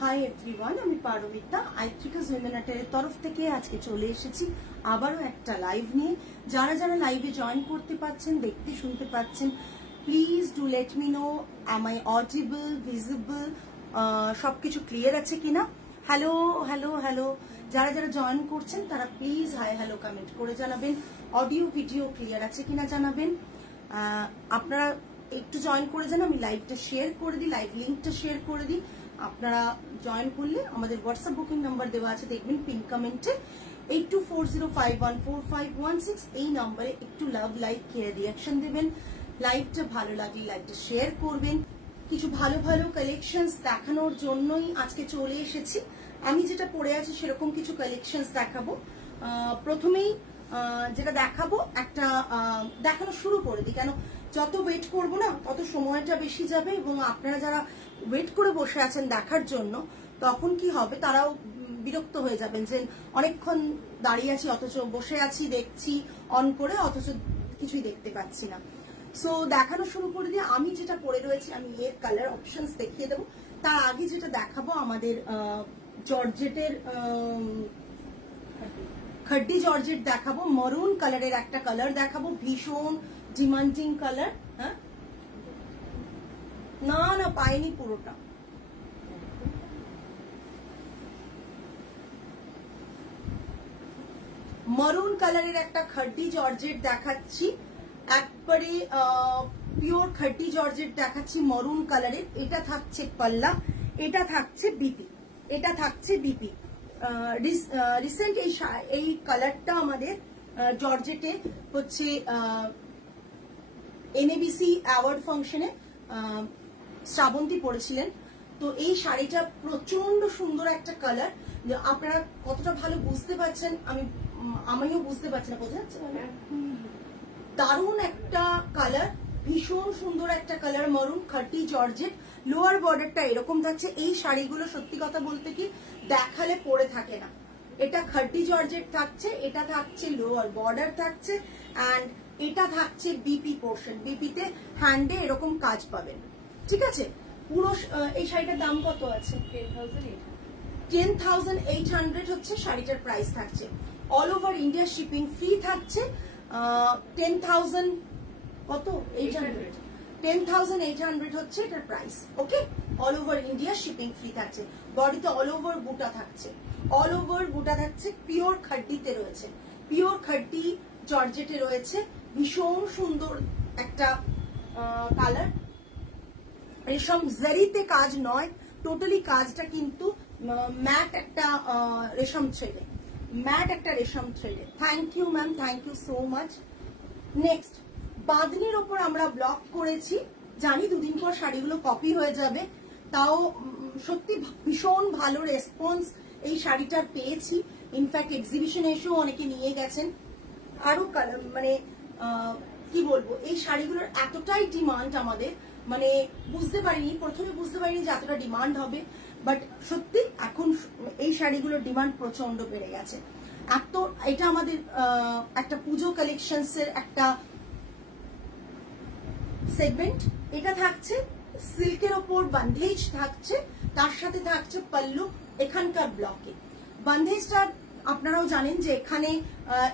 Hi everyone, আমি পারমিতা আইত্রিকা জুয়েলার্সের তরফ থেকে আজকে চলে এসেছি আবারও একটা লাইভ নিয়ে। যারা যারা লাইভে জয়েন করতে পাচ্ছেন, দেখতে শুনতে পাচ্ছেন, please do let me no am I audible, visible, সবকিছু ক্লিয়ার আছে কিনা। হ্যালো হ্যালো হ্যালো, যারা যারা জয়েন করছেন তারা প্লিজ হাই হ্যালো কমেন্ট করে জানাবেন। অডিও ভিডিও ক্লিয়ার আছে কিনা জানাবেন। আপনারা একটু জয়েন করে যান, আমি লাইভটা শেয়ার করে দিই, লাইভ লিঙ্কটা শেয়ার করে দিই। আপনারা জয়েন করলে আমাদের হোয়াটসঅ্যাপ বুকিং নাম্বার দেওয়া আছে, দেখবেন পিন কমেন্টে 8240514516 এই নাম্বারে একটু লাভ লাইক কেয়ার রিয়াকশন দেবেন। লাইভটা ভালো লাগলে লাইভটা শেয়ার করবেন। কিছু ভালো ভালো কালেকশনস দেখানোর জন্যই আজকে চলে এসেছি। আমি যেটা পরে আছি সেরকম কিছু কালেকশনস দেখাবো। প্রথমেই যেটা দেখাবো একটা দেখানো শুরু করে দিই, কেন যত ওয়েট করবো না তত সময়টা বেশি যাবে, এবং আপনারা যারা ওয়েট করে বসে আছেন দেখার জন্য তখন কি হবে, তারাও বিরক্ত হয়ে যাবেন যে অনেকক্ষণ দাঁড়িয়ে আছি অথচ বসে আছি দেখছি অন করে, অথচ কিছুই দেখতে পাচ্ছি না। সো দেখানো শুরু করে দিয়ে আমি যেটা পরে রয়েছি আমি এর কালার অপশনস দেখিয়ে দেবো। তার আগে যেটা দেখাবো আমাদের জর্জেটের খাড্ডি জর্জেট দেখাবো, মরুন কালারের একটা কালার দেখাবো, ভীষণ ডিমান্ডিং কালার। হ্যাঁ না না পাইনি পুরোটা, মরুন কালারের একটা খাড্ডি জর্জেট দেখাচ্ছি, একবারে পিওর খাড্ডি জর্জেট দেখাচ্ছি মরুন কালারের। এটা থাকছে পাল্লা, এটা থাকছে বিপি, এটা থাকছে বিপি। রিসেন্ট এই কালারটা আমাদের জর্জেটে হচ্ছে এনএবিসি অ্যাওয়ার্ড ফাংশনে শ্রাবন্তী পড়েছিলেন। তো এই শাড়িটা প্রচন্ড সুন্দর একটা কালার, আপনারা কতটা ভালো বুঝতে পারছেন আমিও বুঝতে পারছি না, বোঝা যাচ্ছে না? দারুণ একটা কালার, ভীষণ সুন্দর একটা কালার, মরুন খাড্ডি জর্জেট। লোয়ার বর্ডারটা এরকম থাকছে। এই শাড়িগুলো সত্যি কথা বলতে কি দেখালে পরে থাকে না। এটা খাড্ডি জর্জেট থাকছে, এটা থাকছে লোয়ার বর্ডার থাকছে, অ্যান্ড এটা থাকছে বিপি পোর্শন। বিপিতে হ্যান্ডে এরকম কাজ পাবেন, ঠিক আছে। পুরো এই শাড়িটার দাম কত আছে? 10,800 হচ্ছে শাড়িটার প্রাইস থাকছে। All over India shipping free থাকছে। 10,000 কত 800, 10,800 হচ্ছে এটার price. Okay, all over India shipping free থাকছে। বডিতে অল ওভার বুটা থাকছে, অল ওভার বুটা থাকছে। পিওর খাড্ডিতে রয়েছে, পিওর খাড্ডি জর্জেটে রয়েছে। ভীষণ সুন্দর একটা কালার, রেশম জারিতে কাজ নয়, টোটালি কাজটা কিন্তু ম্যাট একটা রেশম থ্রেডে, ম্যাট একটা রেশম থ্রেডে। Thank you ma'am, thank you so much. Next বাঁধনির ওপর আমরা ব্লক করেছি, জানি দুদিন পর শাড়িগুলো কপি হয়ে যাবে, তাও সত্যি ভীষণ ভালো রেসপন্স এই শাড়িটার পেয়েছি। ইনফ্যাক্ট এক্সিবিশনে এসেও অনেকে নিয়ে গেছেন। আরো মানে কি বলবো, এই শাড়িগুলোর এতটাই ডিমান্ড আমাদের, মানে বুঝতে পারিনি, প্রথমে বুঝতে পারিনি যে এতটা ডিমান্ড হবে, বাট সত্যি এখন এই শাড়িগুলোর ডিমান্ড প্রচন্ড বেড়ে গেছে। এটা আমাদের একটা পুজো কালেকশনস এর একটা সেগমেন্ট। এটা থাকছে সিল্কের ওপর বান্ধেজ থাকছে, তার সাথে থাকছে পাল্লু এখানকার ব্লকে। বান্ধেজটা আপনারাও জানেন যে এখানে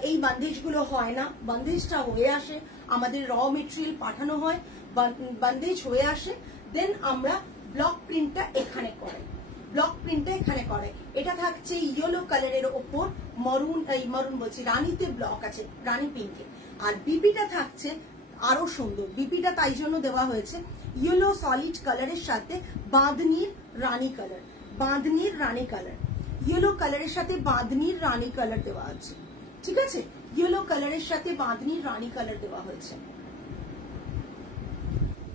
এই বান্ধেজগুলো হয় না, বান্ধেজটা হয়ে আসে আমাদের র মেটেরিয়াল পাঠানো হয়, বান্ধেজ হয়ে আসে, দেন আমরা ব্লক প্রিন্টটা এখানে করে, ব্লক প্রিন্টটা এখানে করে। এটা থাকছে ইয়েলো কালারের ওপর মরুন, এই মরুন বলছি রানীতে ব্লক আছে, রানী পিঙ্কে। আর বিপিটা থাকছে আরো সুন্দর, বিপিটা তাই জন্য দেওয়া হয়েছে ইয়েলো সলিড কালারের সাথে বাঁধনির রানী কালার, বাঁধনির রানী কালার, ইয়েলো কালারের সাথে বাঁধনির রানী কালার দেওয়া আছে, ঠিক আছে। ইয়েলো কালারের সাথে বাঁধনির রানী কালার দেওয়া হয়েছে।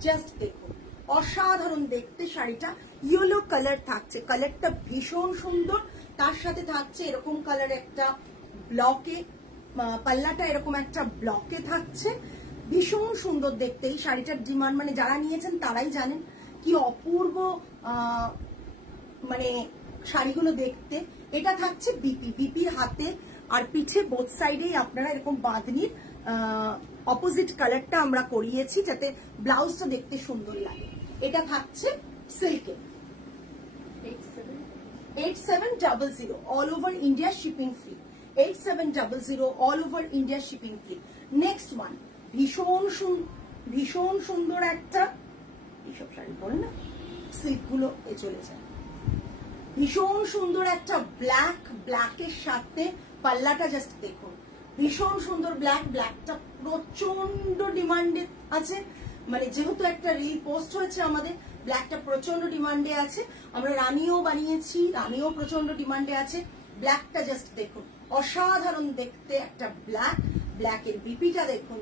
জাস্ট দেখুন, অসাধারণ দেখতে শাড়িটা। ইয়েলো কালার থাকছে, কালারটা ভীষণ সুন্দর। তার সাথে থাকছে এরকম কালার একটা ব্লকে, পাল্লাটা এরকম একটা ব্লকে থাকছে, ভীষণ সুন্দর দেখতে। এই শাড়িটার ডিমান্ড, মানে যারা নিয়েছেন তারাই জানেন কি অপূর্ব মানে শাড়িগুলো দেখতে। এটা থাকছে বিপি, বিপির হাতে আর পিছে বোথ সাইডেই আপনারা এরকম বাঁধনির অপোজিট কালারটা আমরা করিয়েছি যাতে ব্লাউজটা দেখতে সুন্দর লাগে। এটা থাকছে সিল্কে, 8700 all over India shipping free, 8700 all over India shipping free. Next one, ভীষণ সুন্দর একটা, এইসব শাড়ি পরে না সিল্ক গুলো এ চলে যায়, ভীষণ সুন্দর একটা ব্ল্যাকের সাথে পাল্লাটা জাস্ট দেখুন, ভীষণ সুন্দর ব্ল্যাকটা প্রচন্ড ডিমান্ডে আছে, মানে যেহেতু একটা রিল পোস্ট হয়েছে আমাদের, ব্ল্যাকটা প্রচন্ড ডিমান্ডে আছে, আমরা রানিও বানিয়েছি, রানিও প্রচন্ড ডিমান্ডে আছে। ব্ল্যাকটা জাস্ট দেখুন, অসাধারণ দেখতে একটা ব্ল্যাকের বিপিটা দেখুন,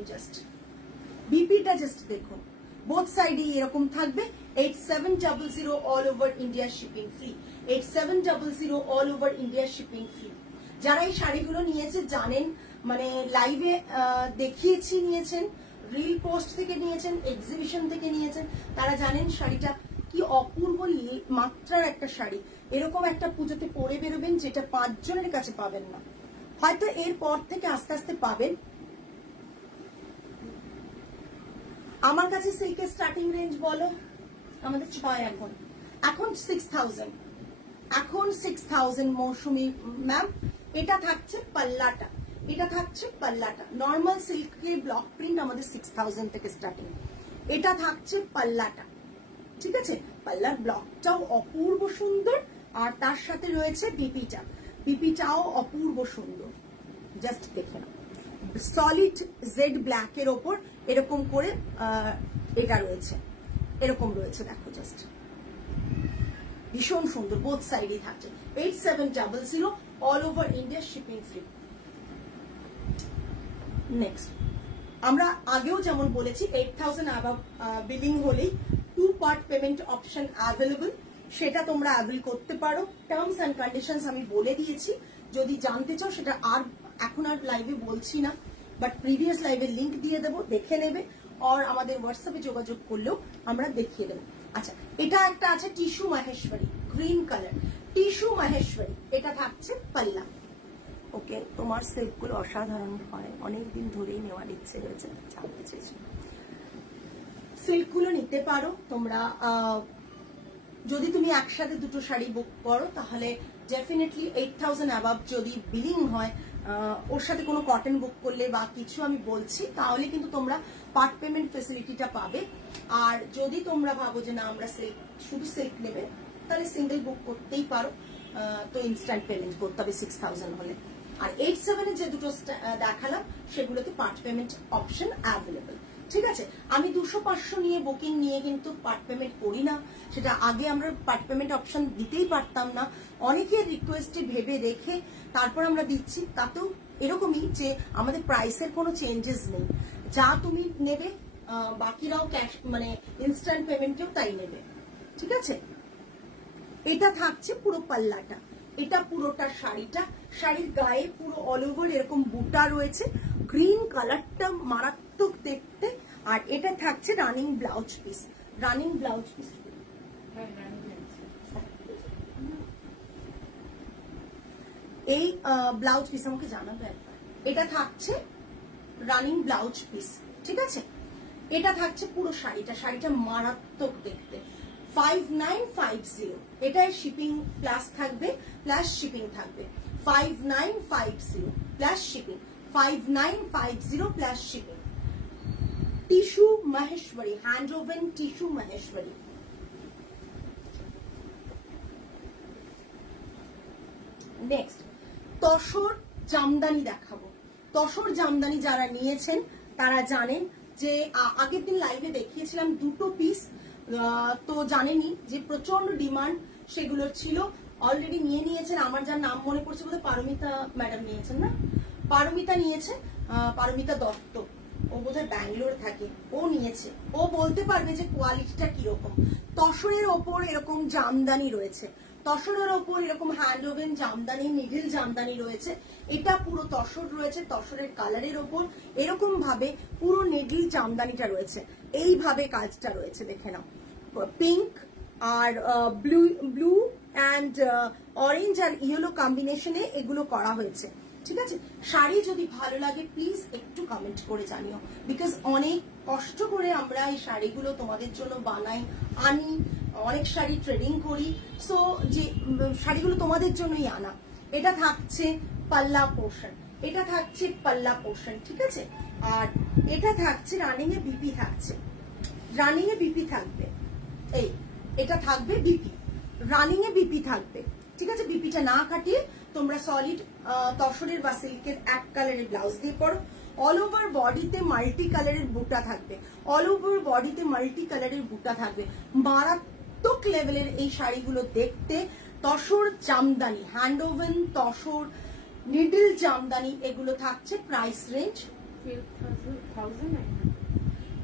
বিপিটা জাস্ট দেখুন, বোথ সাইডে এরকম থাকবে। 8700 all over India shipping free, 8700 all over India shipping free. যারা এই শাড়িগুলো নিয়েছে জানেন, মানে লাইভে দেখিয়েছি, নিয়েছেন, রিল পোস্ট থেকে নিয়েছেন, এক্সিবিশন থেকে নিয়েছেন, তারা জানেন শাড়িটা কি অপূর্ব মাত্রার একটা শাড়ি। এরকম একটা পুজোতে পরে বেরোবেন যেটা 5 জনের কাছে পাবেন না, হয়তো এর পর থেকে আস্তে আস্তে পাবেন। আমার কাছে সিল্কের স্টার্টিং রেঞ্জ বলো, আমাদের 6 এখন 6000, এখন 6000 মৌসুমি ম্যাম। এটা থাকছে পাল্লাটা, নর্মাল সিল্কের ব্লক প্রিন্ট আমাদের 6000 থেকে স্টার্টিং, এটা থাকছে পাল্লাটা, ঠিক আছে। পাল্লার ব্লকটাও অপূর্ব সুন্দর, আর তার সাথে রয়েছে বিপিটাও অপূর্ব সুন্দর, জাস্ট দেখে নাও। সলিড জেড ব্ল্যাকের ওপর এরকম করে এটা রয়েছে, এরকম রয়েছে, দেখো জাস্ট ভীষণ সুন্দর, বোথ সাইডে থাকছে। 8700 all over India shipping free. Next, আমরা আগেও যেমন বলেছি 8000 অ্যাবাভ বিলিং হলেই 2 পার্ট পেমেন্ট অপশন অ্যাভেলেবল, সেটা তোমরা অ্যাভেল করতে পারো। টার্মস অ্যান্ড কন্ডিশনস আমি বলে দিয়েছি, যদি জানতে চাও সেটা এখন আর লাইভে বলছি না, বাট প্রিভিয়াস লাইভের লিঙ্ক দিয়ে দেবো, দেখে নেবে, আর আমাদের হোয়াটসঅ্যাপে যোগাযোগ করলেও আমরা দেখিয়ে দেবো। আচ্ছা, এটা একটা আছে tissue Maheshwari, green colour tissue Maheshwari, এটা থাকছে পাল্লা। ওকে, তোমার সিল্কগুলো অসাধারণ হয়, অনেকদিন ধরেই নেওয়ার ইচ্ছে রয়েছে, জানতে চেয়েছি। সিল্কগুলো নিতে পারো তোমরা, যদি তুমি একসাথে দুটো শাড়ি বুক করো তাহলে ডেফিনেটলি 8000 অ্যাবাভ যদি বিলিং হয়, ওর সাথে কোনো কটন বুক করলে বা কিছু আমি বলছি, তাহলে কিন্তু তোমরা পার্ট পেমেন্ট ফেসিলিটিটা পাবে। আর যদি তোমরা ভাবো যে না আমরা শুধু সিল্ক নেবে, তাহলে সিঙ্গেল বুক করতেই পারো, তো ইনস্ট্যান্ট পেমেন্ট করতে হবে 6000 হলে। আর 87 যে দুটো দেখালাম সেগুলোতে পার্ট পেমেন্ট অপশন অ্যাভেলেবল, ঠিক আছে। আমি 200-500 নিয়ে বুকিং নিয়ে কিন্তু পার্ট পেমেন্ট করি না, সেটা আগে আমরা পার্ট পেমেন্ট অপশন দিতেই পারতাম না, অনেকের রিকোয়েস্টে ভেবে দেখে তারপর আমরা দিচ্ছি। তাতেও এরকমই যে আমাদের প্রাইসের কোনো চেঞ্জেস নেই, যা তুমি নেবে বাকিরাও ক্যাশ মানে ইনস্ট্যান্ট পেমেন্টেও তাই নেবে, ঠিক আছে। এটা থাকছে পুরো পাল্লাটা, এটা পুরোটা শাড়ির গায়ে পুরো অল ওভার এরকম বুটা রয়েছে, গ্রিন কালারটা মারাত্মক দেখতে। আর এটা থাকছে রানিং ব্লাউজ পিস, এই ব্লাউজ পিস আমাকে জানাবে একবার। এটা থাকছে রানিং ব্লাউজ পিস, ঠিক আছে। এটা থাকছে পুরো শাড়িটা মারাত্মক দেখতে। 5950, এটাই শিপিং প্লাস থাকবে, প্লাস শিপিং থাকবে। 5950 plus shipping, 5950 plus shipping. Tissue Maheshwari, hand woven tissue Maheshwari. Next, tussar Jamdani দেখাবো। তসর জামদানি যারা নিয়েছেন তারা জানেন যে আগের দিন লাইভে দেখিয়েছিলাম দুটো পিস, তো জানেনই যে প্রচন্ড ডিমান্ড সেগুলো ছিল, অলরেডি নিয়েছেন। আমার যার নাম মনে পড়ছে বোধহয় পারমিতা ম্যাডাম নিয়েছেন, না পারমিতা নিয়েছে, পারমিতা দত্ত, ও বোধহয় ব্যাঙ্গালোরে থাকে, ও নিয়েছে, ও বলতে পারবে যে কোয়ালিটিটা কিরকম। তসরের ওপর এরকম জামদানি রয়েছে, তসরের ওপর এরকম hand woven Jamdani, needle Jamdani রয়েছে, এটা পুরো তসর রয়েছে, তসরের কালারের ওপর এরকম ভাবে পুরো নিডল জামদানিটা রয়েছে, এইভাবে কাজটা রয়েছে, দেখে নাও। পিঙ্ক আর ব্লু অ্যান্ড অরেঞ্জ আর ইয়েলো কম্বিনেশনে এগুলো করা হয়েছে, ঠিক আছে। শাড়ি যদি ভালো লাগে প্লিজ একটু কমেন্ট করে জানিও, বিকজ অনেক কষ্ট করে আমরা এই শাড়িগুলো তোমাদের জন্য বানাই, আনি, অনেক শাড়ি ট্রেডিং করি, সো যে শাড়িগুলো তোমাদের জন্যই আনা। এটা থাকছে পাল্লা পোর্শন, এটা থাকছে পাল্লা পোর্শন, ঠিক আছে। আর এটা থাকছে রানিং এ বিপি থাকছে, রানিং এ বিপি থাকবে, এই এটা থাকবে বিপি, রানিং এ বিপি থাকবে, ঠিক আছে। বিপিটা না কাটিয়ে তোমরা সলিড তসরের বা সিল্কের এক কালারের ব্লাউজ দিয়ে পরো। অল ওভার বডিতে মাল্টি কালারের বুটা থাকবে, অল ওভার বডিতে মাল্টি কালারের বুটা থাকবে। মারাত্মক লেভেলের এই শাড়িগুলো দেখতে। Tussar Jamdani, hand woven tussar needle Jamdani, এগুলো থাকছে price range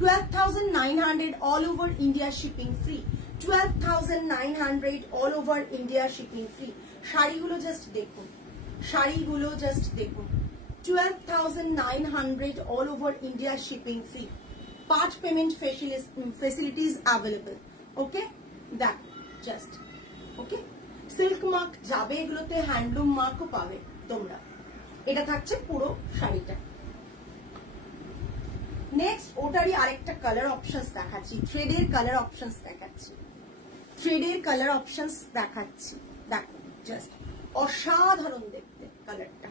12,900 all over India shipping free. 12,900 all over India shipping free. শাড়িগুলো জাস্ট দেখুন, শাড়িগুলো জাস্ট দেখুন। 12,900 all over India shipping free. Part payment facilities available. Okay, that just okay. Silk mark যাবে এগুলোতে, handloom মার্কও পাবে তোমরা। এটা থাকছে পুরো শাড়িটা। নেক্সট ওটারই আরেকটা কালার অপশনস দেখাচ্ছি, থ্রেডের কালার অপশনস দেখাচ্ছি, থ্রেডের কালার অপশনস দেখাচ্ছি। দেখো জাস্ট অসাধারণ দেখতে কালারটা,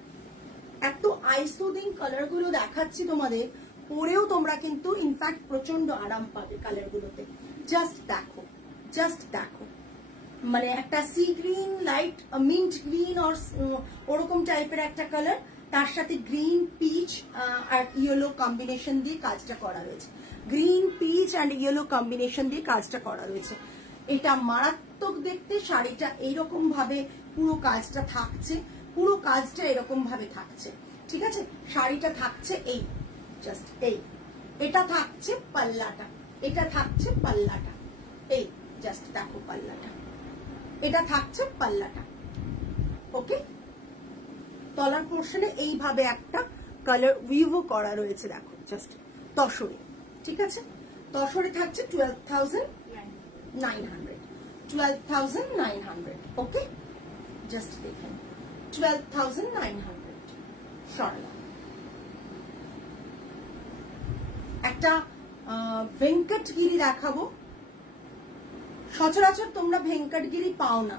এত আইসোদিং কালার গুলো দেখাচ্ছি তোমাদের, পরেও তোমরা কিন্তু ইনফ্যাক্ট প্রচন্ড আরাম পাবে কালার গুলোতে। জাস্ট দেখো, জাস্ট দেখো, মানে একটা sea green, light mint green ওরকম টাইপের একটা কালার, তার সাথে গ্রিন পিচ আর ইয়েলো কম্বিনেশন দিয়ে কাজটা করা রয়েছে। Green peach and yellow combination দিয়ে কাজটা করা রয়েছে। এটা মারাত্মক দেখতে। শাড়িটা এইরকম ভাবে পুরো কাজটা থাকছে, পুরো কাজটা এরকম ভাবে থাকছে, ঠিক আছে। শাড়িটা থাকছে এই জাস্ট এই, এটা থাকছে পাল্লাটা, এটা থাকছে পাল্লাটা, এই জাস্ট দেখো পাল্লাটা, এটা থাকছে পাল্লাটা। ওকে, তলার পোর্শনে এইভাবে একটা কালার উইভও করা রয়েছে, দেখো জাস্ট তসরে, ঠিক আছে। তসরে থাকছে 12,900, 12,900। ওকে, জাস্ট দেখুন 12,900। সরলা একটা ভেঙ্কটগিরি দেখাবো। সচরাচর তোমরা ভেঙ্কটগিরি পাও না,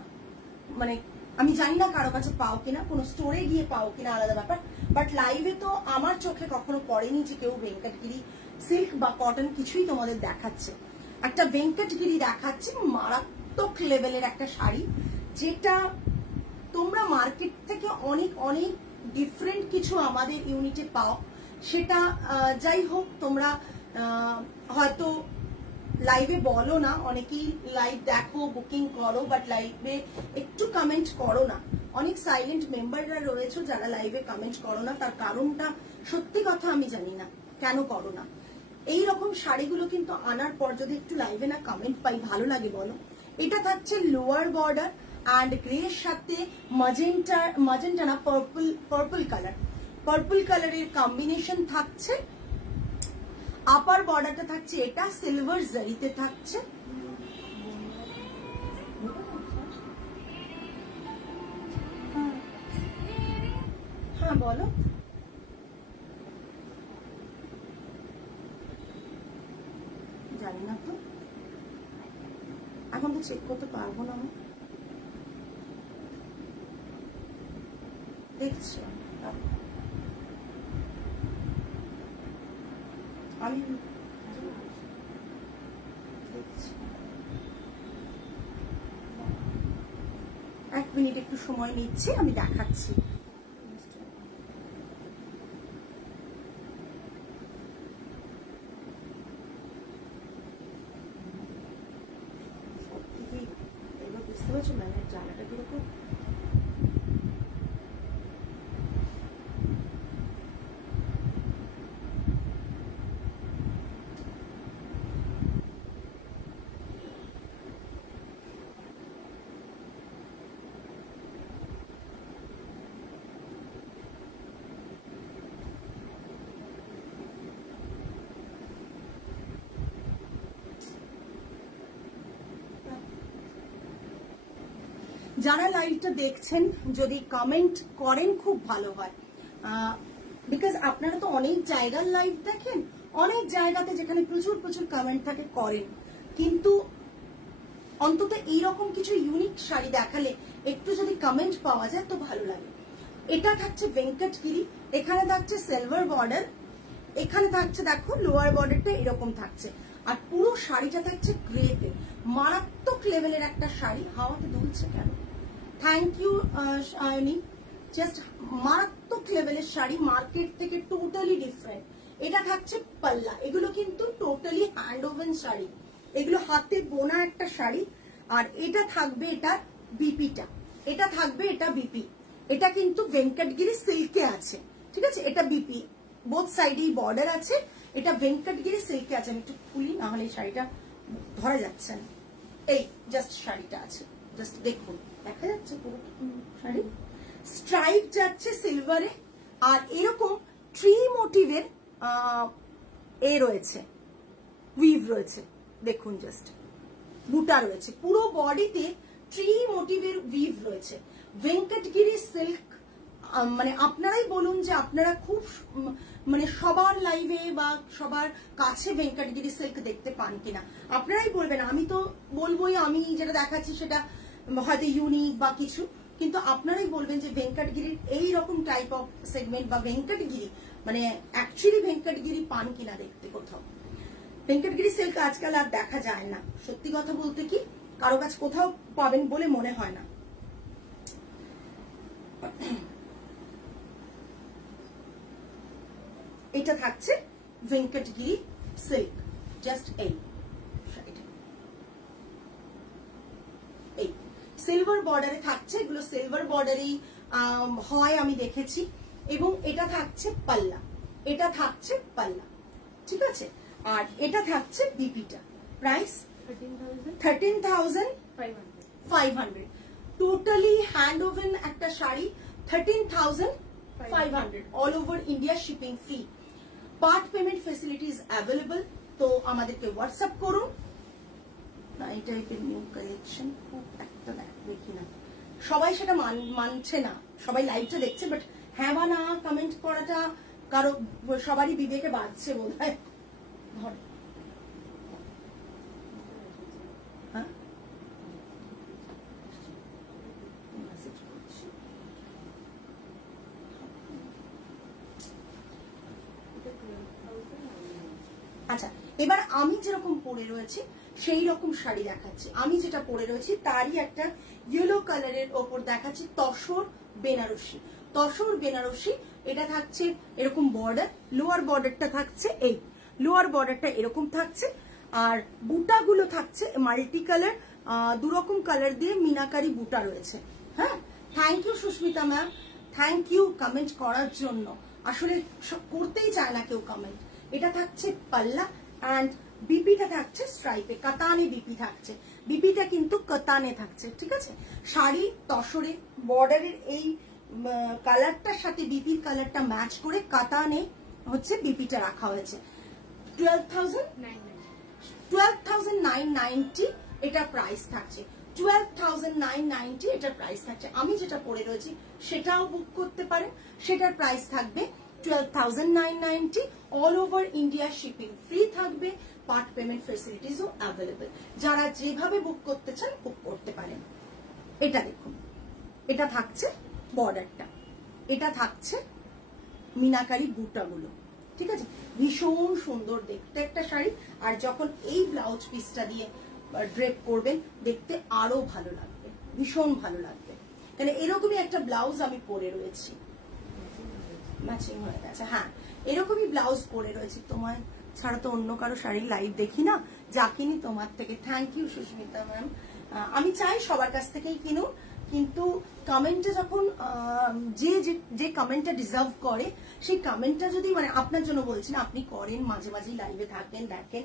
মানে আমি জানি না কারো কাছে পাও কিনা, কোনো স্টোরে গিয়ে পাও কিনা আলাদা ব্যাপার, বাট লাইভে তো আমার চোখে কখনো পড়েনি যে কেউ ভেঙ্কটগিরি সিল্ক বা কটন কিছুই তোমাদের দেখাচ্ছে। একটা ভেঙ্কটগিরি দেখাচ্ছে, মারাত্মক লেভেলের একটা শাড়ি, যেটা তোমরা মার্কেট থেকে অনেক অনেক ডিফারেন্ট কিছু আমাদের ইউনিটে পাও। সেটা যাই হোক, তোমরা হয়তো লাইভে বলো না, অনেকেই লাইভ দেখো, বুকিং করো, বাট লাইভে একটু কমেন্ট করো না। অনেক সাইলেন্ট মেম্বাররা রয়েছে যারা লাইভে কমেন্ট করো না, তার কারণটা সত্যি কথা আমি জানি না কেন করো না। এইরকম শাড়িগুলো কিন্তু আনার পর যদি একটু লাইভে না কমেন্ট পাই, ভালো লাগে বলো। এটা থাকছে লোয়ার বর্ডার অ্যান্ড গ্রে এর সাথে মাজেন্টা না পার্পল কালার, পার্পল কালারের কম্বিনেশন থাকছে। আপার বর্ডারটা থাকছে এটা সিলভার জারিতে থাকছে। হ্যাঁ বলো, জানি না তো, এখন তো চেক করতে পারবো না, আমি দেখছি, আমি দেখছি। 1 মিনিট একটু সময় নিচ্ছি, আমি দেখাচ্ছি। বুঝতে পারছো মানে জানাটা কিরকম। যারা লাইভটা দেখছেন যদি কমেন্ট করেন খুব ভালো হয়, বিকজ আপনারা তো অনেক জায়গার লাইভ দেখেন, অনেক জায়গাতে যেখানে প্রচুর প্রচুর কমেন্ট থাকে করেন, কিন্তু অন্তত এইরকম কিছু ইউনিক শাড়ি দেখালে একটু যদি কমেন্ট পাওয়া যায় তো ভালো লাগে। এটা থাকছে ভেঙ্কটগিরি, এখানে থাকছে সিলভার বর্ডার, এখানে থাকছে দেখো লোয়ার বর্ডারটা এরকম থাকছে, আর পুরো শাড়িটা থাকছে গ্রেতে। মারাত্মক লেভেলের একটা শাড়ি। হাওয়াতে দুলছে কেন? Thank you আয়নি। জাস্ট মারাত্মক লেভেলের শাড়ি, মার্কেট থেকে টোটালি ডিফারেন্ট। এটা থাকছে পাল্লা, এগুলো কিন্তু টোটালি হ্যান্ড ওভেন শাড়ি, এগুলো হাতে বোনা একটা শাড়ি। আর এটা থাকবে এটা বিপিটা, এটা থাকবে এটা বিপি, এটা কিন্তু ভেঙ্কটগিরি সিল্কে আছে, ঠিক আছে? এটা বিপি, বোথ সাইডেই বর্ডার আছে, এটা ভেঙ্কটগিরি সিল্কে আছে। আমি একটু খুলি, না হলে শাড়িটা ধরা যাচ্ছে না। এই জাস্ট শাড়িটা আছে, জাস্ট দেখুন, দেখা যাচ্ছে পুরো শাড়ি। স্ট্রাইপ যাচ্ছে সিলভারে, আর এরকম ট্রি মোটিভের রয়েছে, উইভ রয়েছে, দেখুন জাস্ট বুটা রয়েছে, পুরো বডিতে ট্রি মোটিভের উইভ রয়েছে। ভেঙ্কটগিরি সিল্ক, মানে আপনারাই বলুন যে আপনারা খুব মানে সবার লাইভে বা সবার কাছে ভেঙ্কটগিরি সিল্ক দেখতে পান কিনা, আপনারাই বলবেন। আমি তো বলবোই, আমি যেটা দেখাচ্ছি সেটা হয়তো ইউনিক বা কিছু, কিন্তু আপনারাই বলবেন যে ভেঙ্কটগিরির এইরকম টাইপ অফ সেগমেন্ট বা ভেঙ্কটগিরি মানে অ্যাকচুয়ালি ভেঙ্কটগিরি পান কিনা দেখতে কোথাও। ভেঙ্কটগিরি সিল্ক আজকাল আর দেখা যায় না, সত্যি কথা বলতে কি কারো কাছে কোথাও পাবেন বলে মনে হয় না। এটা থাকছে ভেঙ্কটগিরি সিল্ক, জাস্ট এই সিলভার বর্ডারে থাকছে, এগুলো সিলভার বর্ডারেই হয় আমি দেখেছি। এবং এটা থাকছে পাল্লা, এটা থাকছে পাল্লা, ঠিক আছে? আর এটা থাকছে বিপিটা, প্রাইস 13,500। টোটালি হ্যান্ড ওভেন একটা sari, 13,500, all over India shipping free. Part payment facilities available, তো আমাদেরকে হোয়াটসঅ্যাপ করুন। এই টাইপের নিউ কালেকশন একটা দেখি না, সবাই সেটা মানছে না, সবাই লাইভটা দেখছে, বাট হ্যাঁ বা না কমেন্ট করাটা কারো সবারই বিবেকে বাজছে বোধ হয়। হ্যাঁ, আচ্ছা, এবার আমি যেরকম পরে রয়েছি সেই রকম শাড়ি দেখাচ্ছি। আমি যেটা পরে রয়েছি তারই একটা ইয়েলো কালারের ওপর দেখাচ্ছি তসর বেনারসি। তসর বেনারসি, এটা থাকছে এরকম বর্ডার, লোয়ার বর্ডারটা থাকছে এই, লোয়ার বর্ডারটা এরকম থাকছে, আর বুটাগুলো থাকছে মাল্টি কালার, দুরকম কালার দিয়ে মিনাকারি বুটা রয়েছে। হ্যাঁ, thank you Susmita ma'am, thank you comment করার জন্য। আসলে করতেই চায় না কেউ কমেন্ট। এটা থাকছে পাল্লা, অ্যান্ড বিপিটা থাকছে স্ট্রাইপে, কাতানে বিপি থাকছে, বিপিটা কিন্তু কাতানে থাকছে, ঠিক আছে? শাড়ি তসরে বর্ডারের এই কালারটার সাথে বিপির কালারটা ম্যাচ করে কাতানে হচ্ছে বিপিটা রাখা হয়েছে। 12,990 এটা প্রাইস থাকছে, 12,990 এটা প্রাইস থাকছে। আমি যেটা পরে রয়েছি সেটাও বুক করতে পারেন, সেটার প্রাইস থাকবে 12,990, all over India shipping free থাকবে, পার্ট পেমেন্ট ফেসিলিটিসও অ্যাভেলেবল। যারা যেভাবে বুক করতে চান বুক করতে পারেন। এটা দেখুন, এটা থাকছে বর্ডারটা, এটা থাকছে মিনাকারি বুটাগুলো, ঠিক আছে? ভীষণ সুন্দর দেখতে একটা শাড়ি, আর যখন এই ব্লাউজ পিসটা দিয়ে ড্রেপ করবেন দেখতে আরো ভালো লাগবে, ভীষণ ভালো লাগবে। তাহলে এরকমই একটা ব্লাউজ আমি পরে রয়েছি, ম্যাচিং হয়ে গেছে। হ্যাঁ, এরকমই ব্লাউজ পরে রয়েছে। তোমার ছাড়া তো অন্য কারো শাড়ির লাইভ দেখি না, যা কিনি তোমার থেকে। Thank you Susmita ma'am. আমি চাই সবার কাছ থেকেই কিনুন, কিন্তু কমেন্টে যখন যে কমেন্টটা ডিজার্ভ করে সেই কমেন্টটা যদি, মানে আপনার জন্য বলছি না, আপনি করেন, মাঝে মাঝে লাইভে থাকেন, দেখেন,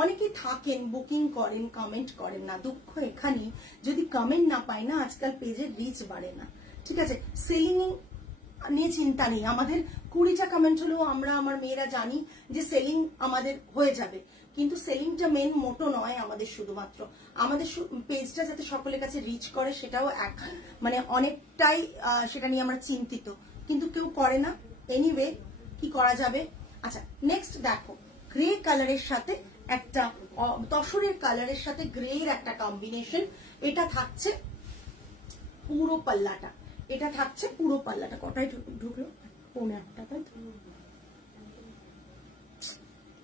অনেকেই থাকেন বুকিং করেন, কমেন্ট করেন না। দুঃখ এখানেই, যদি কমেন্ট না পাই না আজকাল পেজের রিচ বাড়ে না, ঠিক আছে? সেলিং নিয়ে চিন্তা নেই, আমাদের 20টা কমেন্ট হলেও আমরা, আমার মেয়েরা জানি যে সেলিং আমাদের হয়ে যাবে, কিন্তু সেলিংটা মেন মোটো নয় আমাদের। শুধুমাত্র আমাদের পেজটা যাতে সকলের কাছে রিচ করে সেটাও মানে অনেকটাই সেটা নিয়ে আমরা চিন্তিত, কিন্তু কেউ করে না। এনিওয়ে, কি করা যাবে? আচ্ছা, নেক্সট দেখো, গ্রে কালারের সাথে একটা তসরের কালারের সাথে গ্রের একটা কম্বিনেশন। এটা থাকছে পুরো পাল্লাটা, এটা থাকছে পুরো পাল্লাটা। কটায় ঢুকলো? 1:45, তাই তো?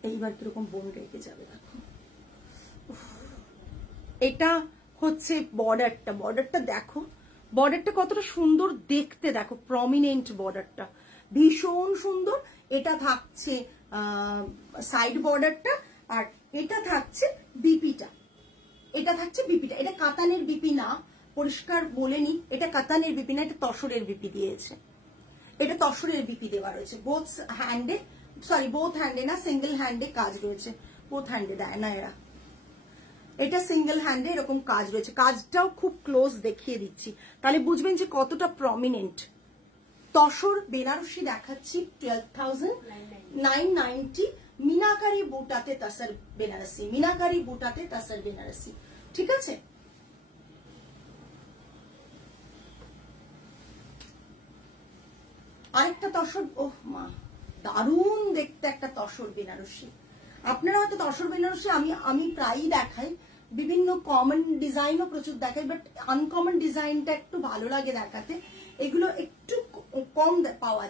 এইবার কিরকম বোন রেখে যাবে দেখো। এটা হচ্ছে বর্ডারটা, বর্ডারটা দেখো, বর্ডারটা কতটা সুন্দর দেখতে, দেখো প্রমিনেন্ট বর্ডারটা, ভীষণ সুন্দর। এটা থাকছে সাইড বর্ডারটা, আর এটা থাকছে বিপিটা, এটা থাকছে বিপিটা। এটা কাতানের বিপি না, পরিষ্কার বলেনি, এটা কাতানের বিপি না, এটা তসরের বিপি দিয়েছে, এটা তসরের বিপি দেওয়া রয়েছে। বোথ হ্যান্ডে, সরি বোথ হ্যান্ডে না, সিঙ্গেল হ্যান্ডে কাজ রয়েছে, বোথ হ্যান্ডে দেয় না এরা, এটা সিঙ্গেল হ্যান্ডে এরকম কাজ রয়েছে। কাজটাও খুব ক্লোজ দেখিয়ে দিচ্ছি, তাহলে বুঝবেন যে কতটা প্রমিনেন্ট। তসর বেনারসি দেখাচ্ছি 12,990, মিনাকারি বুটাতে তসর বেনারসি, মিনাকারি বুটাতে তসর বেনারসি, ঠিক আছে। আরেকটা তসর, ওহ মা, দারুণ দেখতে একটা তসর বেনারসি। আপনারা হয়তো তসর বেনারসি আমি প্রায়ই দেখাই, বিভিন্ন কমন ডিজাইনও প্রচুর দেখাই, বাট আনকমন ডিজাইনটা একটু ভালো লাগে দেখাতে। এগুলো একটু কম পাওয়া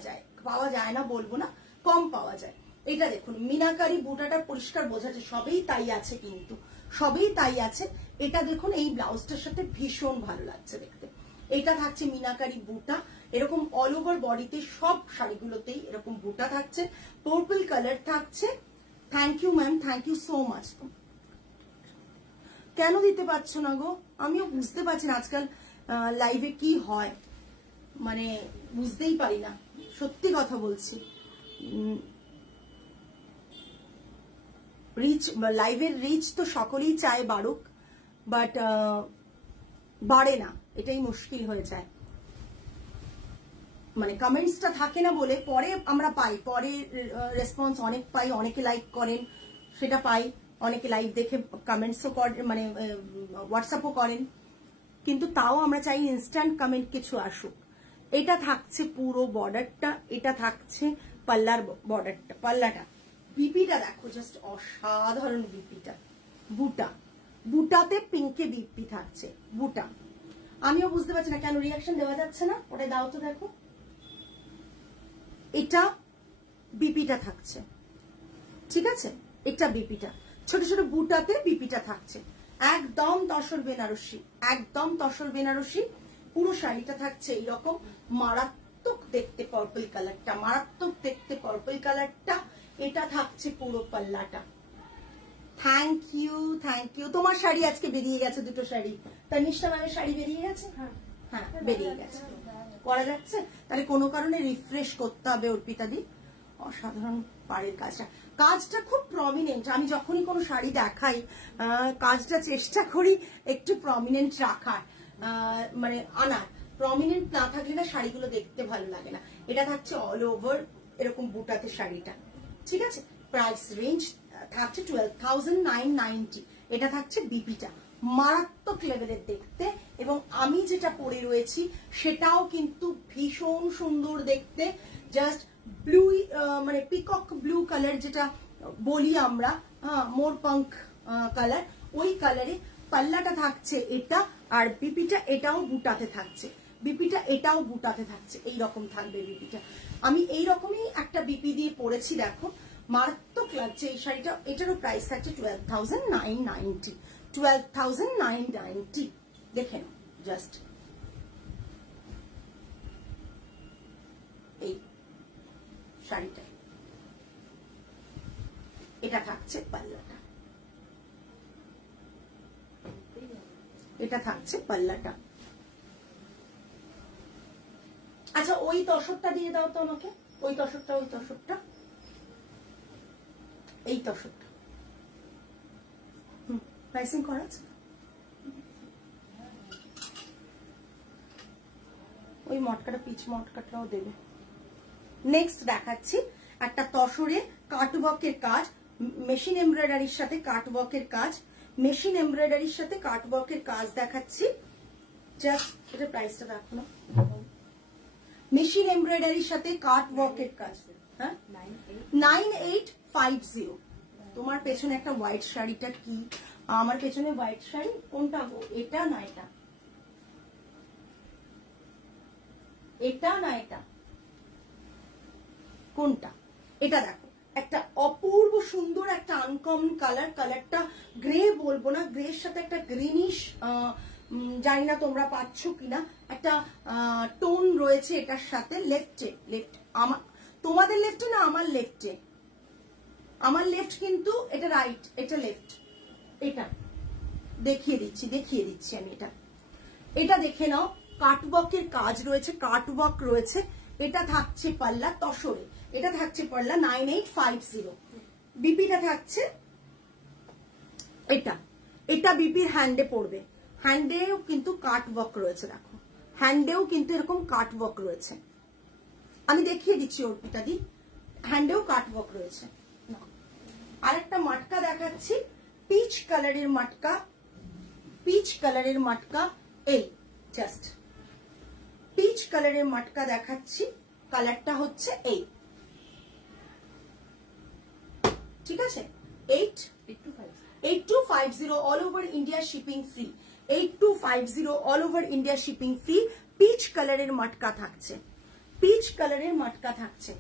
যায় না বলবো না, কম পাওয়া যায়। এটা দেখুন মিনাকারি বুটাটা পরিষ্কার বোঝা যাচ্ছে, সবেই তাই আছে, কিন্তু সবেই তাই আছে। এটা দেখুন এই ব্লাউজটার সাথে ভীষণ ভালো লাগছে দেখতে। এটা থাকছে মিনাকারি বুটা, এরকম অল ওভার বডিতে সব শাড়িগুলোতেই এরকম বুটা থাকছে, পার্পল কালার থাকছে। Thank you ma'am, thank you so much. কেন দিতে পারছো না গো? আমিও বুঝতে পারছি না আজকাল লাইভে কি হয়, মানে বুঝতেই পারি না, সত্যি কথা বলছি। রিচ, লাইভের রিচ তো সকলেই চায় বাড়ুক, বাট বাড়ে না, এটাই মুশকিল হয়ে যায়। মানে কমেন্টসটা থাকে না বলে পরে আমরা পাই, পরে রেসপন্স অনেক পাই, অনেকে লাইক করেন সেটা পাই, অনেকে লাইভ দেখে কমেন্টসও করেন, মানে হোয়াটসঅ্যাপও করেন, কিন্তু তাও আমরা চাই ইনস্ট্যান্ট কমেন্ট কিছু আসুক। এটা থাকছে পুরো বর্ডারটা, এটা থাকছে পাল্লার বর্ডারটা, পাল্লাটা। বিপিটা দেখো জাস্ট অসাধারণ বিপিটা, বুটা, বুটাতে পিঙ্কে বিপি থাকছে, বুটা। আমিও বুঝতে পারছি না কেন রিয়াকশন দেওয়া যাচ্ছে না, ওটা দাও তো দেখো। এটা বিপিটা থাকছে, ঠিক আছে, এটা বিপিটা, ছোট ছোট বুটাতে বিপিটা থাকছে। একদম তসর বেনারসি, একদম তসর বেনারসি। পুরো শাড়িটা থাকছে এইরকম, মারাত্মক দেখতে পার্পল কালারটা, মারাত্মক দেখতে পার্পল কালারটা। এটা থাকছে পুরো পাল্লাটা। Thank you, thank you. তোমার শাড়ি আজকে বেরিয়ে গেছে, দুটো শাড়ি। তানিষ্টা ম্যামের শাড়ি বেরিয়ে গেছে, হ্যাঁ বেরিয়ে গেছে, করা যাচ্ছে। তাহলে কোনো কারণে রিফ্রেশ করতে হবে অর্পিতা দি। অসাধারণ পাড়ের কাজটা, কাজটা খুব প্রমিনেন্ট। আমি যখনই কোনো শাড়ি দেখাই কাজটা চেষ্টা করি একটু প্রমিনেন্ট রাখার, মানে আনার। প্রমিনেন্ট না থাকলে না শাড়িগুলো দেখতে ভালো লাগে না। এটা থাকছে অল ওভার এরকম বুটাতে শাড়িটা, ঠিক আছে। প্রাইস রেঞ্জ থাকছে 12,990। এটা থাকছে বিপিটা, মারাত্মক লেভেলের দেখতে। এবং আমি যেটা পরে রয়েছি সেটাও কিন্তু ভীষণ সুন্দর দেখতে, জাস্ট ব্লু, মানে পিকক ব্লু কালার যেটা বলি আমরা, মোর পাঙ্ক কালার, ওই কালারে পাল্লাটা থাকছে এটা, আর বিপিটা এটাও বুটাতে থাকছে, বিপিটা এটাও বুটাতে থাকছে, এইরকম থাকবে বিপিটা। আমি এইরকমই একটা বিপি দিয়ে পরেছি, দেখো মারাত্মক লাগছে এই শাড়িটা। এটারও প্রাইস থাকছে 12,990, 12,990। দেখেন জাস্ট এই শাড়িটা, এটা থাকছে পাল্লাটা, এটা থাকছে পাল্লাটা। আচ্ছা ওই তসরটা দিয়ে দাও তো আমাকে, ওই তসরটা, ওই তসরটা, এই তসরটা। প্রাইসিং করা আছে, ওই মটকাটা, পিচ মটকাটাও দেবে। নেক্সট দেখাচ্ছি একটা তসরে কাটওয়ার্কের কাজ, মেশিন এমব্রয়ডারির সাথে কাটওয়ার্কের কাজ, মেশিন এমব্রয়ডারির সাথে কাটওয়ার্কের কাজ দেখাচ্ছি। জাস্ট এটা প্রাইসটা দেখো না, মেশিন এমব্রয়ডারির সাথে কাটওয়ার্কের কাজ, হ্যাঁ 9850। তোমার পেছনে একটা হোয়াইট শাড়িটা কি? আমার পেছনে হোয়াইট শাড়ি কোনটা গো? এটা না এটা, এটা না এটা, কোনটা? এটা দেখো, একটা অপূর্ব সুন্দর একটা আনকমন কালার। কালারটা গ্রে বলবো না, গ্রের সাথে একটা গ্রিনিশ, জানি না তোমরা পাচ্ছ কিনা, একটা টোন রয়েছে এটার সাথে। লেফটে, লেফট আমার, তোমাদের লেফটে না আমার লেফটে, আমার লেফট কিন্তু এটা রাইট, এটা লেফট। এটা দেখিয়ে দিচ্ছি আমি। এটা দেখে নাও, কাটওয়ার্কের কাজ রয়েছে, কাটওয়ার্ক রয়েছে। এটা থাকছে পাল্লা তসরে, এটা থাকছে পাল্লা 9850। বিপিটা থাকছে এটা, এটা বিপির হ্যান্ডে পড়বে। হ্যান্ডেও কিন্তু কাটওয়ার্ক রয়েছে, দেখো হ্যান্ডেও কিন্তু এরকম কাটওয়ার্ক রয়েছে। আমি দেখিয়ে দিচ্ছি অর্পিতা দি, হ্যান্ডেও কাটওয়ার্ক রয়েছে। আরেকটা মাটকা দেখাচ্ছি, পিচ কালারের মাটকা, পিচ কালারের মাটকা। এই জাস্ট পিচ কালারের মাটকা দেখাচ্ছি, কালারটা হচ্ছে এই, ঠিক আছে? 8250 all over India shipping free, 8250 all over India shipping free. Peach কালারের মাটকা থাকছে, পিচ কালারের মাটকা থাকছে,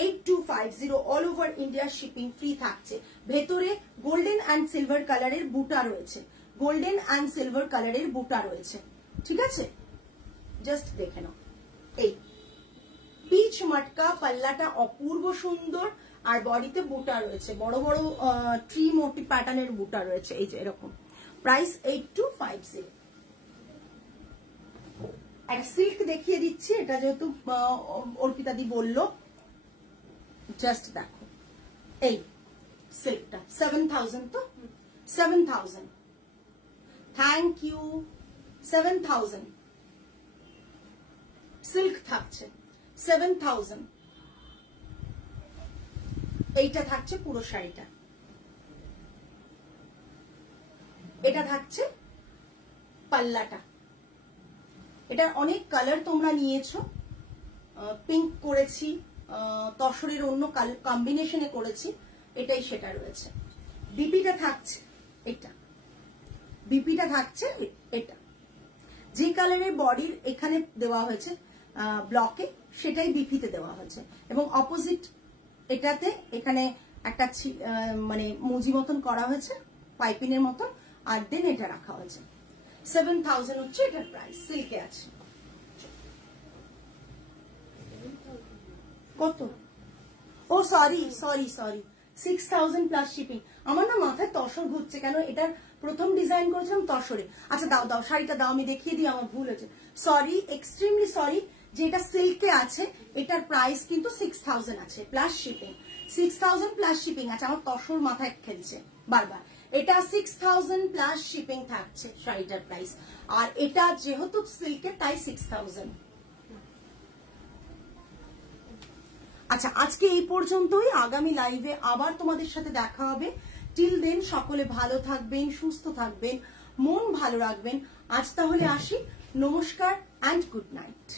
8250 all over India shipping free থাকছে। ভেতরে গোল্ডেন অ্যান্ড সিলভার কালারের বুটা রয়েছে, গোল্ডেন অ্যান্ড সিলভার কালারের বুটা রয়েছে, ঠিক আছে? জাস্ট দেখে নাও, এই পিচ মাটকা, পাল্লাটা অপূর্ব সুন্দর, আর বডিতে বুটা রয়েছে, বড় বড় ট্রি মোটিভ প্যাটার্নের বুটা রয়েছে, এই যে এরকম। প্রাইস 8250। একটা সিল্ক দেখিয়ে দিচ্ছি, এটা যেহেতু অর্পিতা দি বললো, জাস্ট দেখো এই সিল্কটা 7000, তো 7000, থ্যাংক ইউ। 7000 সিল্ক থাকছে, 7000। এইটা থাকছে পুরো শাড়িটা, এটা থাকছে পাল্লাটা। এটার অনেক কালার তোমরা নিয়েছো, পিঙ্ক করেছি, তসরের অন্য কম্বিনেশনে করেছি, এটাই সেটা রয়েছে। বিপিটা থাকছে এটা, বিপিটা থাকছে এটা, যে কালারের বডির এখানে দেওয়া হয়েছে ব্লকে, সেটাই বিপিতে দেওয়া হয়েছে। এবং অপোজিট এটাতে এখানে একটা মানে মুজি মতন করা হয়েছে, পাইপিনের মতন, আর দেন এটা রাখা হয়েছে। 7000 হচ্ছে এটার প্রাইস, সিল্কে আছে। কত? ও সরি 6000 প্লাস শিপিং। আমার না মাথায় তসর ঘুরছে কেন, এটার প্রথম ডিজাইন করেছিলাম তসরে। আচ্ছা দাও দাও শাড়িটা দাও, আমি দেখিয়ে দিই, আমার ভুল হয়েছে, সরি, এক্সট্রিমলি সরি। যে এটা সিল্কে আছে, এটার প্রাইস কিন্তু 6000 আছে প্লাস শিপিং, 6000 প্লাস শিপিং আছে। আমার তসর মাথায় খেলছে বারবার। এটা 6000 প্লাস শিপিং থাকছে শাড়িটার প্রাইস, আর এটা যেহেতু সিল্কে তাই 6000। আচ্ছা আজকে এই পর্যন্তই, আগামী লাইভে আবার তোমাদের সাথে দেখা হবে। টিল দেন সকলে ভালো থাকবেন, সুস্থ থাকবেন, মন ভালো রাখবেন। আজ তাহলে আসি, নমস্কার অ্যান্ড গুড নাইট।